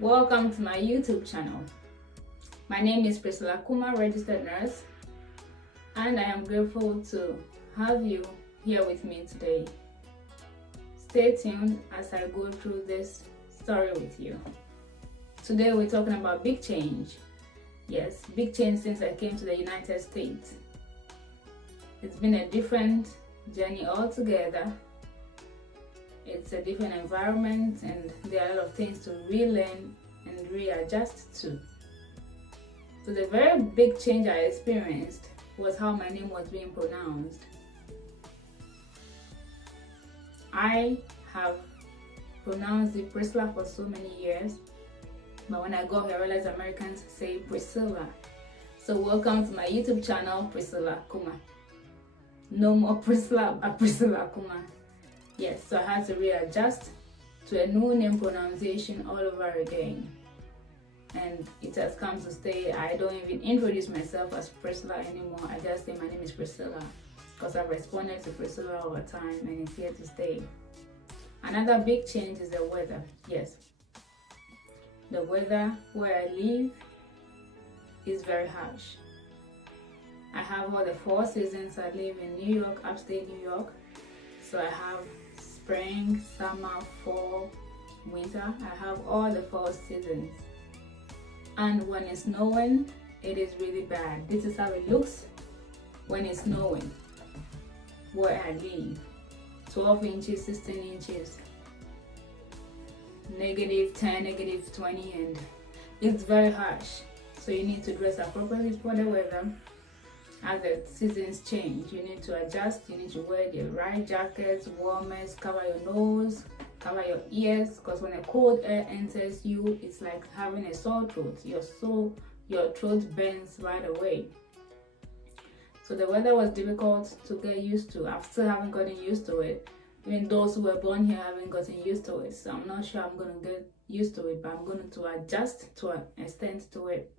Welcome to my YouTube channel. My name is Priscilla Kumah, registered nurse, and I am grateful to have you here with me today. Stay tuned as I go through this story with you. Today we're talking about big change. Yes, big change since I came to the United States. It's been a different journey altogether. It's a different environment and there are a lot of things to relearn and readjust to. So the very big change I experienced was how my name was being pronounced. I have pronounced it Priscilla for so many years, but when I got here I realized Americans say Priscilla. So welcome to my YouTube channel, Priscilla Kumah. No more Priscilla, but Priscilla Kumah. Yes, so I had to readjust to a new name pronunciation all over again. And it has come to stay. I don't even introduce myself as Priscilla anymore. I just say my name is Priscilla because I've responded to Priscilla over time and it's here to stay. Another big change is the weather. Yes, the weather where I live is very harsh. I have all the 4 seasons. I live in New York, upstate New York. So I have spring, summer, fall, winter. I have all the 4 seasons. And when it's snowing, it is really bad. This is how it looks when it's snowing where I live. 12 inches, 16 inches, -10, -20, and it's very harsh. So you need to dress appropriately for the weather. As the seasons change, you need to adjust. You need to wear the right jackets, warmers, cover your nose, cover your ears, because when a cold air enters you, it's like having a sore throat. Your throat bends right away. So the weather was difficult to get used to. I still haven't gotten used to it. Even those who were born here haven't gotten used to it. So I'm not sure I'm going to get used to it, but I'm going to adjust to an extent to it.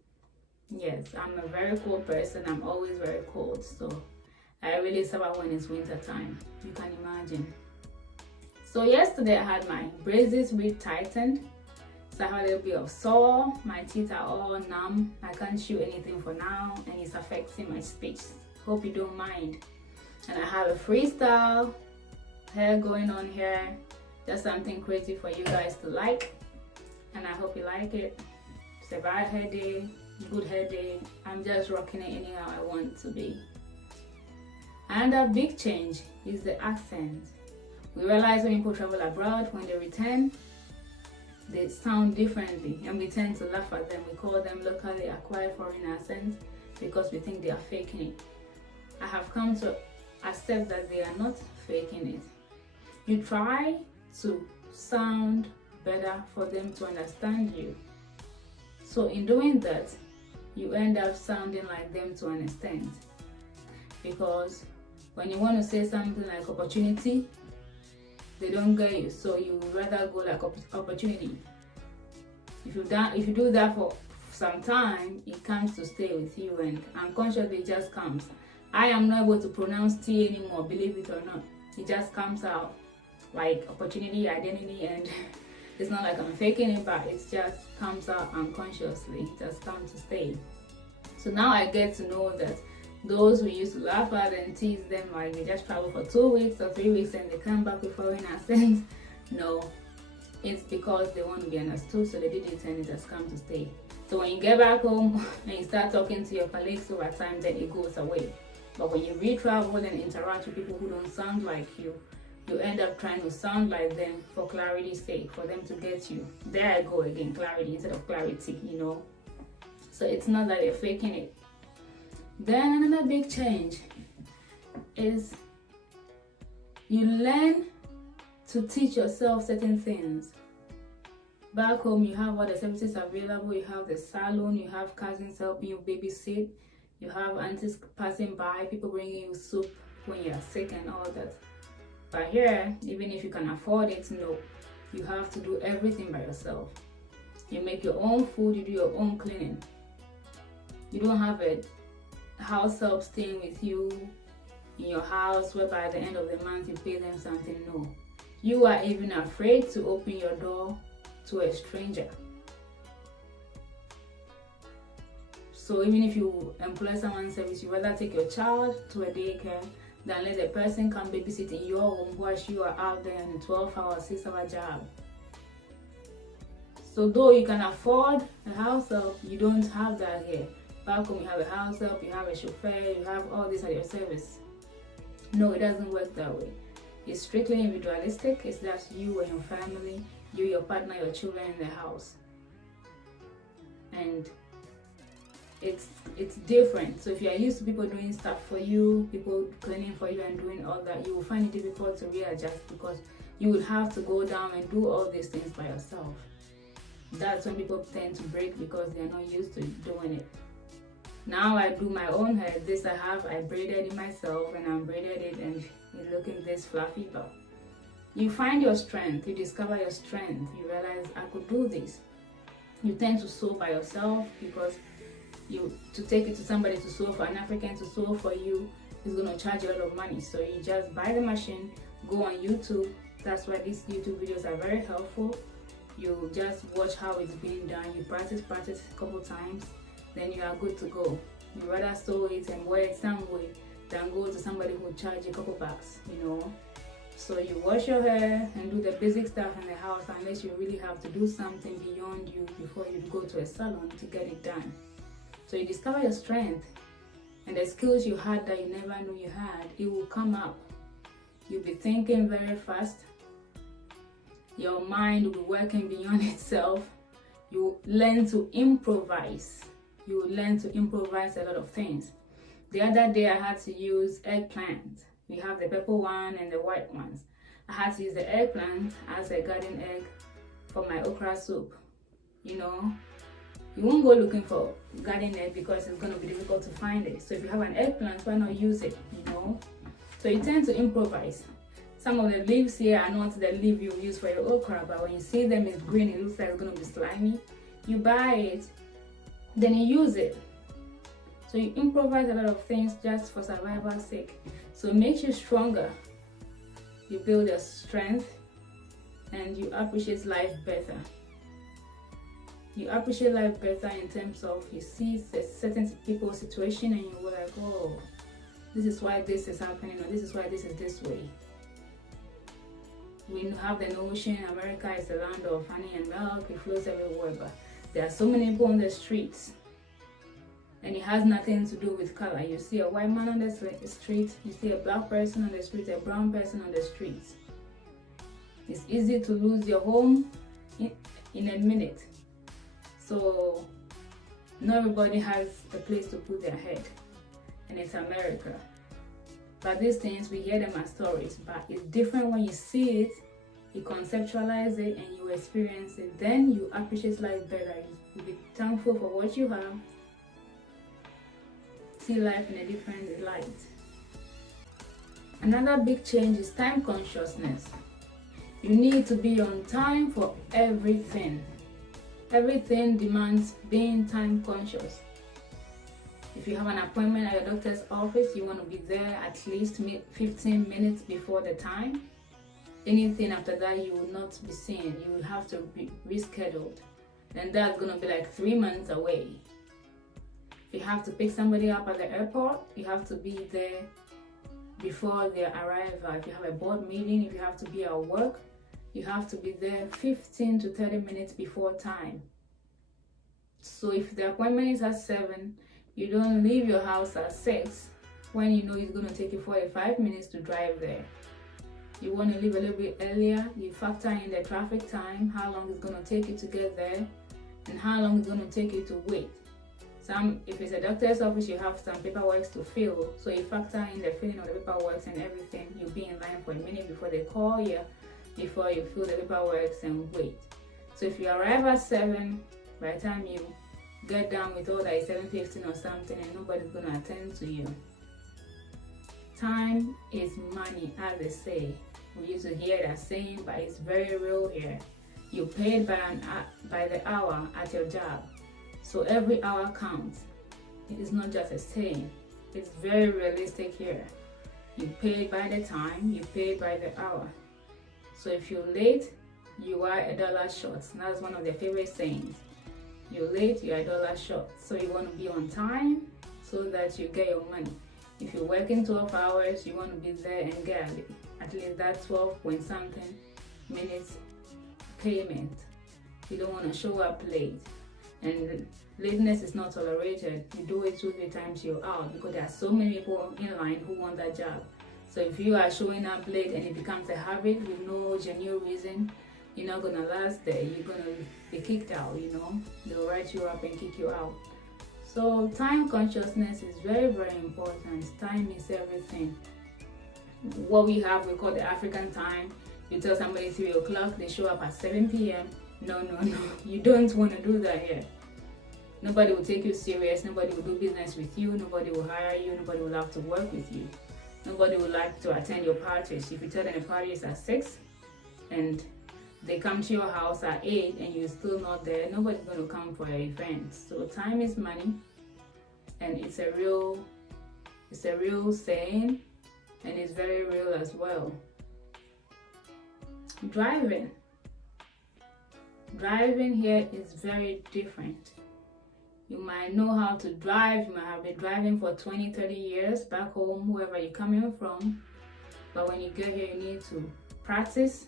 Yes, I'm a very cold person. I'm always very cold, so I really suffer when it's winter time. You can imagine. So yesterday I had my braces re-tightened, so I had a little bit of sore. My teeth are all numb. I can't chew anything for now, and it's affecting my speech. Hope you don't mind. And I have a freestyle hair going on here. Just something crazy for you guys to like, and I hope you like it. It's a bad hair day. Good hair day. I'm just rocking it anyhow I want to be. Another big change is the accent. We realize when people travel abroad, when they return, they sound differently and we tend to laugh at them. We call them locally acquired foreign accents because we think they are faking it. I have come to accept that they are not faking it. You try to sound better for them to understand you. So in doing that, you end up sounding like them to an extent, because when you want to say something like opportunity, they don't get you, so you rather go like opportunity. If you do that for some time, it comes to stay with you and unconsciously it just comes. I am not able to pronounce T anymore, believe it or not. It just comes out like opportunity, identity, and it's not like I'm faking it, but it just comes out unconsciously. It just comes to stay. So now I get to know that those who used to laugh at and tease them like they just travel for 2 weeks or 3 weeks and they come back with foreign accents. No, it's because they want to be understood, so they did it and it has come to stay. So when you get back home and you start talking to your colleagues over time, then it goes away. But when you re-travel and interact with people who don't sound like you end up trying to sound like them for clarity's sake, for them to get you. There I go again, clarity instead of clarity, you know. So it's not that they're faking it. Then another big change is you learn to teach yourself certain things. Back home, you have all the services available. You have the salon, you have cousins helping you babysit, you have aunties passing by, people bringing you soup when you're sick and all that. But here, even if you can afford it, no, you have to do everything by yourself. You make your own food, you do your own cleaning. You don't have a house help staying with you in your house where by the end of the month you pay them something. No, you are even afraid to open your door to a stranger. So even if you employ someone's service, you rather take your child to a daycare than let the person come babysit in your home whilst you are out there in a 12-hour, 6-hour job. So though you can afford a house help, you don't have that here. Back home, you have a house help, you have a chauffeur, you have all this at your service. No, it doesn't work that way. It's strictly individualistic. It's just you and your family, you, your partner, your children in the house. And it's different. So if you are used to people doing stuff for you, people cleaning for you and doing all that, you will find it difficult to readjust because you would have to go down and do all these things by yourself. That's when people tend to break because they are not used to doing it. Now I do my own hair. This I braided it myself, and I braided it and it's looking this fluffy. But you find your strength, you discover your strength, you realize I could do this. You tend to sew by yourself because to take it to somebody to sew, for an African to sew for you is going to charge you a lot of money. So you just buy the machine, go on YouTube. That's why these YouTube videos are very helpful. You just watch how it's being done. You practice a couple times, then you are good to go. You rather sew it and wear it some way than go to somebody who will charge you a couple bucks, you know. So you wash your hair and do the basic stuff in the house unless you really have to do something beyond you before you go to a salon to get it done. So you discover your strength, and the skills you had that you never knew you had, it will come up. You'll be thinking very fast. Your mind will be working beyond itself. You learn to improvise. You will learn to improvise a lot of things. The other day I had to use eggplant. We have the purple one and the white ones. I had to use the eggplant as a garden egg for my okra soup. You know, you won't go looking for garden egg because it's going to be difficult to find it. So if you have an eggplant, why not use it, you know? So you tend to improvise. Some of the leaves here are not the leaf you use for your okra, but when you see them, it's green, it looks like it's going to be slimy. You buy it, then you use it. So you improvise a lot of things just for survival's sake. So it makes you stronger. You build your strength and you appreciate life better. You appreciate life better in terms of you see certain people's situation and you're like, oh, this is why this is happening, or this is why this is this way. We have the notion America is the land of honey and milk, it flows everywhere, but there are so many people on the streets and it has nothing to do with color. You see a white man on the street, you see a black person on the street, a brown person on the streets. It's easy to lose your home in a minute. So not everybody has a place to put their head, and it's America. But these things, we hear them as stories, but it's different when you see it, you conceptualize it, and you experience it. Then you appreciate life better. You be thankful for what you have, see life in a different light. Another big change is time consciousness. You need to be on time for everything. Everything demands being time conscious. If you have an appointment at your doctor's office, you want to be there at least 15 minutes before the time. Anything after that, you will not be seen. You will have to be rescheduled. And that's going to be like 3 months away. If you have to pick somebody up at the airport, you have to be there before their arrival. If you have a board meeting, if you have to be at work, you have to be there 15 to 30 minutes before time. So if the appointment is at 7, you don't leave your house at 6 when you know it's going to take you 45 minutes to drive there. You want to leave a little bit earlier. You factor in the traffic time, how long it's going to take you to get there, and how long it's going to take you to wait. If it's a doctor's office, you have some paperwork to fill, so you factor in the filling of the paperwork and everything. You'll be in line for a minute before they call you, before you fill the paperwork and wait. So if you arrive at 7, by the time you get down with all that, it's 7:15 or something, and nobody's gonna attend to you. Time is money, as they say. We used to hear that saying, but it's very real here. You're paid by the hour at your job, so every hour counts. It is not just a saying. It's very realistic here. You're paid by the time, you're paid by the hour. So if you're late, you are $1 short. That's one of their favorite sayings. You're late, you're $1 short. So you want to be on time so that you get your money. If you're working 12 hours, you want to be there and get at least that 12 point something minutes payment. You don't want to show up late. And lateness is not tolerated. You do it 2-3 times, you're out, because there are so many people in line who want that job. So if you are showing up late and it becomes a habit with no genuine reason, you're not gonna last there. You're gonna be kicked out, They'll write you up and kick you out. So time consciousness is very, very important. Time is everything. What we call the African time. You tell somebody 3 o'clock, they show up at 7 p.m. No. You don't want to do that here. Nobody will take you serious. Nobody will do business with you. Nobody will hire you. Nobody will love to work with you. Nobody would like to attend your parties. If you tell them the party is at 6 and they come to your house at 8 and you're still not there, nobody's going to come for your event. So time is money, and it's a real saying, and it's very real as well. Driving here is very different. You might know how to drive, you might have been driving for 20-30 years back home, wherever you're coming from, but when you get here, you need to practice,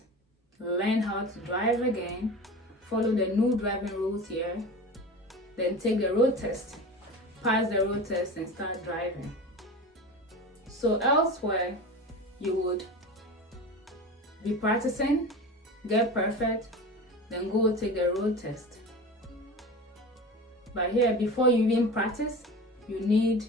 learn how to drive again, follow the new driving rules here, then take the road test, pass the road test, and start driving. So elsewhere, you would be practicing, get perfect, then go take the road test. But here, before you even practice, you need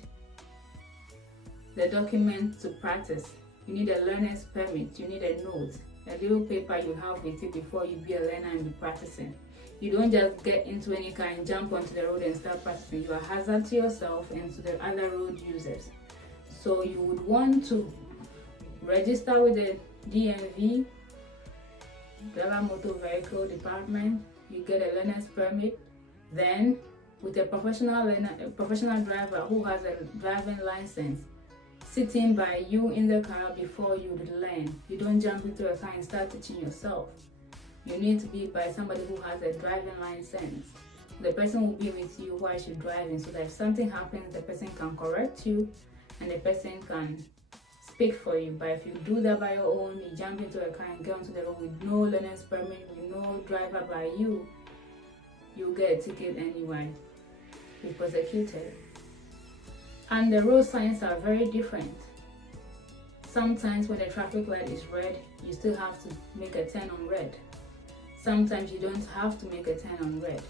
the document to practice. You need a learner's permit, you need a note, a little paper you have with you before you be a learner and be practicing. You don't just get into any car and jump onto the road and start practicing. You are a hazard to yourself and to the other road users. So you would want to register with the DMV, Driver Motor Vehicle Department. You get a learner's permit. Then, with a professional driver who has a driving license, sitting by you in the car before you learn. You don't jump into a car and start teaching yourself. You need to be by somebody who has a driving license. The person will be with you while you're driving, so that if something happens, the person can correct you and the person can speak for you. But if you do that by your own, you jump into a car and get onto the road with no learner's permit, with no driver by you, you'll get a ticket anyway. Be prosecuted. And the road signs are very different. Sometimes when the traffic light is red, you still have to make a turn on red. Sometimes you don't have to make a turn on red.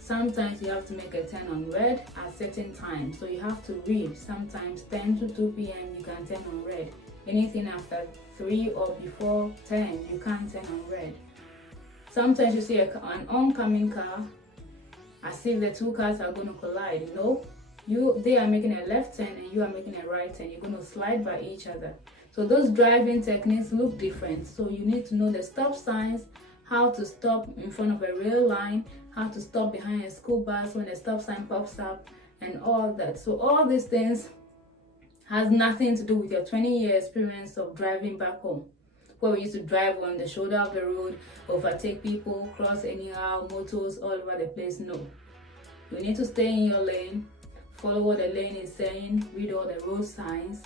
Sometimes you have to make a turn on red at certain times. So you have to read. Sometimes 10 to 2 p.m. you can turn on red. Anything after 3 or before 10, you can't turn on red. Sometimes you see an oncoming car, as if the two cars are going to collide. No, they are making a left turn and you are making a right turn. You're going to slide by each other. So those driving techniques look different. So you need to know the stop signs, how to stop in front of a rail line, how to stop behind a school bus when the stop sign pops up, and all that. So all these things has nothing to do with your 20-year experience of driving back home, where we used to drive on the shoulder of the road, overtake people, cross anyhow, motors all over the place. No. You need to stay in your lane, follow what the lane is saying, read all the road signs,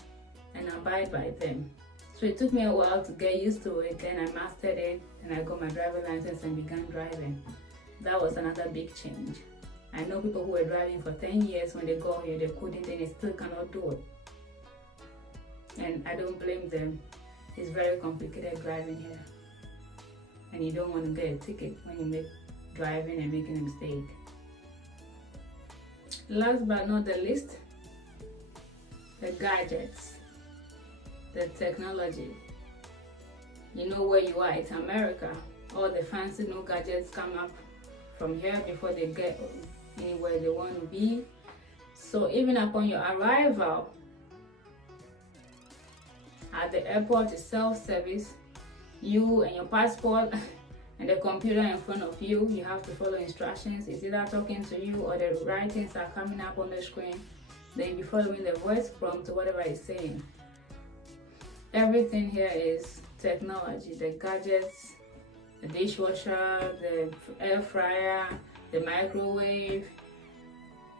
and abide by them. So it took me a while to get used to it, then I mastered it, and I got my driving license and began driving. That was another big change. I know people who were driving for 10 years, when they got here, they couldn't, and they still cannot do it. And I don't blame them. It's very complicated driving here, and you don't want to get a ticket when you make driving and making a mistake. Last but not the least, the gadgets, the technology. You know where you are, it's America. All the fancy new gadgets come up from here before they get anywhere they want to be. So even upon your arrival at the airport, is self-service. You and your passport and the computer in front of you, you have to follow instructions. It's either talking to you or the writings are coming up on the screen. Then you'll be following the voice prompt to whatever it's saying. Everything here is technology. The gadgets, the dishwasher, the air fryer, the microwave,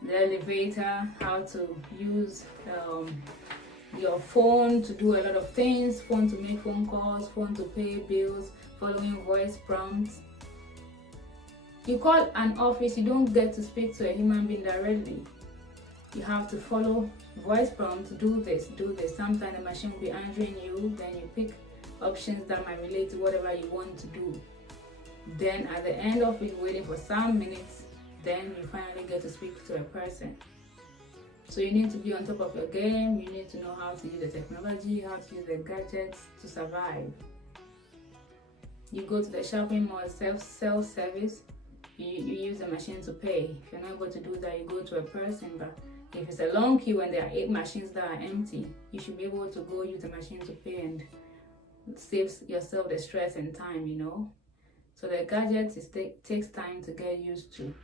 the elevator, how to use your phone to do a lot of things, phone to make phone calls, phone to pay bills, following voice prompts. You call an office, you don't get to speak to a human being directly. You have to follow voice prompts, do this, do this. Sometimes the machine will be answering you, then you pick options that might relate to whatever you want to do. Then at the end of it, waiting for some minutes, then you finally get to speak to a person. So you need to be on top of your game. You need to know how to use the technology, how to use the gadgets to survive. You go to the shopping mall, self-service, you use the machine to pay. If you're not able to do that, you go to a person. But if it's a long queue and there are 8 machines that are empty, you should be able to go use the machine to pay and save yourself the stress and time, you know. So the gadgets takes time to get used to.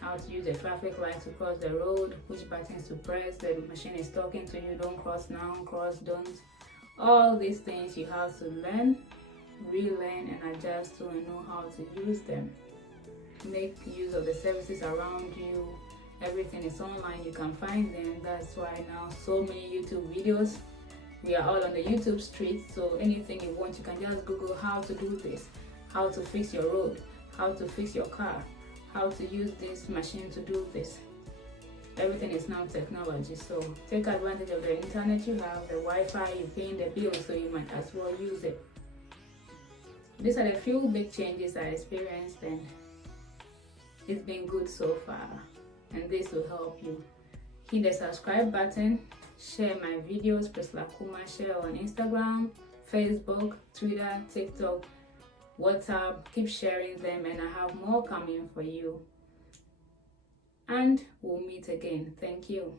How to use the traffic light to cross the road, which buttons to press, the machine is talking to you, don't cross now, cross, don't. All these things you have to learn, relearn and adjust to and know how to use them. Make use of the services around you. Everything is online, you can find them. That's why now so many YouTube videos. We are all on the YouTube street, so anything you want, you can just Google how to do this, how to fix your road, how to fix your car, how to use this machine to do this. Everything is now technology, so take advantage of the internet you have, the Wi-Fi, you're paying the bill, so you might as well use it. These are the few big changes I experienced, and it's been good so far, and this will help you. Hit the subscribe button, share my videos, Priscilla Kumah, share on Instagram, Facebook, Twitter, TikTok, WhatsApp. Keep sharing them, and I have more coming for you. And we'll meet again. Thank you.